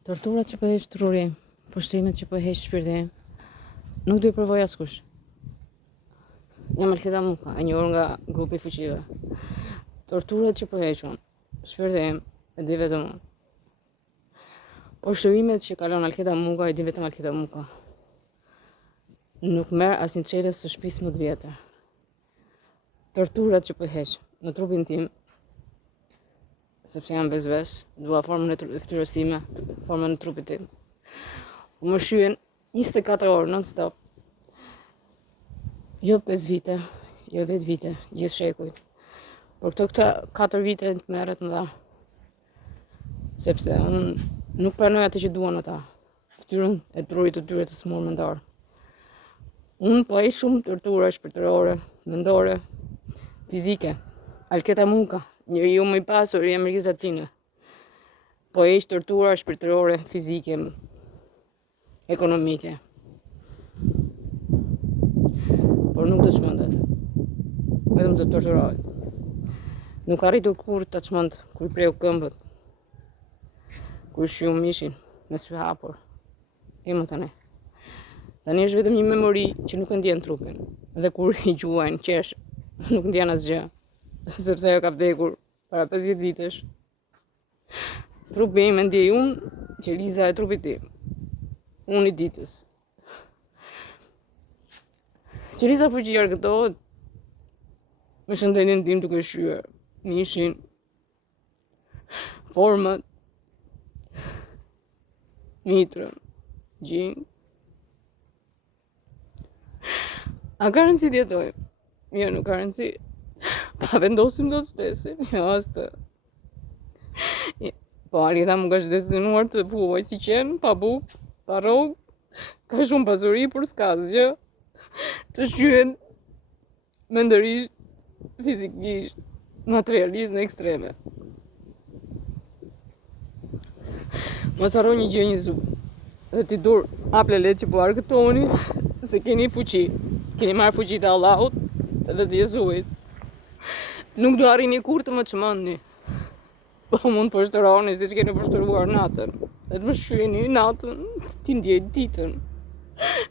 Torturat që po heq truri, pushtrimet që po heq shpirti, nuk do i provoj askush. Jam Alketa Muka, e njohur nga grupi i fuqive. Torturat që po heq unë, shpirti im e di vetëm unë. Poshtërimet që kalon Alketa Muka e di vetëm Alketa Muka. Nuk merr asnjë çelës së shtëpisë më të vjetër. Torturat që po heq në trupin tim, sepse jam vezves, dua formën e fytyrës time, formën e trupit tim. Më shyen 24 orë non-stop. Jo 5 vite, jo 10 vite, gjithë shekuj. Por këta 4 vite të merret më dha. Sepse unë nuk pranoj atë që duan ata. Fytyrën e trurit të tyre të smur mendor. Unë po ai shumë tortura shpirtërore, mendore, fizike. Alketa Muka, njeriu më i pasur i Amerikës Latine. Po ai tortura shpirtërore, fizike, ekonomike. Por nuk të çmendet. Vetëm të torturohet. Nuk arritur kur të çmend kur i preu këmbët. Kur shiu mishin me sy hapur. Më tani. Tani është vetëm një memori që nuk e ndjen trupin. Dhe kur i gjuajnë qesh, nuk ndjen asgjë. Sepse ajo ka vdekur para 50 vitesh. Trupi im e ndjej unë, qeliza e trupit tim. Unë i ditës. Qeliza fuqi argëtohet me shëndetin tim duke shyer mishin, format, mitrën, gjinjë. A ka rëndësi të jetoj? Jo, nuk ka rëndësi. Pa vendosim do të vdesim. Jo, astë. Po, Alketa Muka është destinuar të vuaj si qenë, pa bukë, pa rrogë, ka shumë pasuri, por s'ka asgjë. Të shyen mendërisht, fizikisht, materialisht në ekstreme. Mos harro një gjë një zu. Dhe ti dur aplelet që po argëtoni se keni fuqi. Keni marrë fuqi të Allahut dhe të Jezuit. Nuk do arrini kur të më çmendni. Po mund të poshtëroni siç keni poshtëruar natën. Dhe të më shyeni natën, ti ndjej ditën.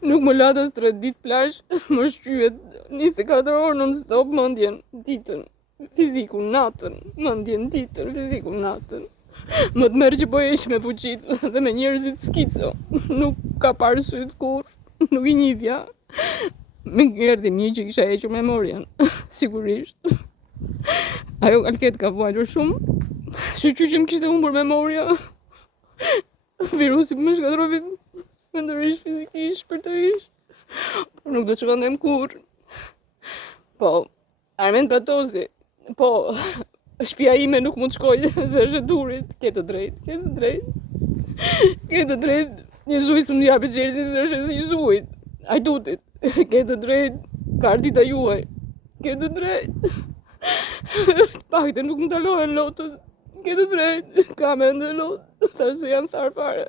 Nuk më lata 3 ditë plash, më shqyet 24 orë non-stop mendjen ditën. Fizikun natën, mendjen ditën, fizikun natën. Më të merr që po jesh me fuqit dhe me njerëzit skico. Nuk ka parë syt kur, nuk i njihja. Me erdhi një që kisha hequr memorien, sigurisht. Ajo Alket ka vuajtur shumë, shqyqy që më kishte humbur memoria. Virusi më shkatroi mendërisht, fizikisht, shpirtërisht. Por nuk do të çmendem kur. Po, Armend Batozi, po, shtëpia ime nuk mund të shkoj se është e durit. Ke të drejtë. Jezuit s'më japi xhelsin se është e Jezuit. Ajdutit. Ke të drejtë, ka ardita juaj. Ke të drejtë. Pakte nuk më dalohen lotët. Ke të drejtë, ka me ndë lotë. Thasë se janë tharë fare.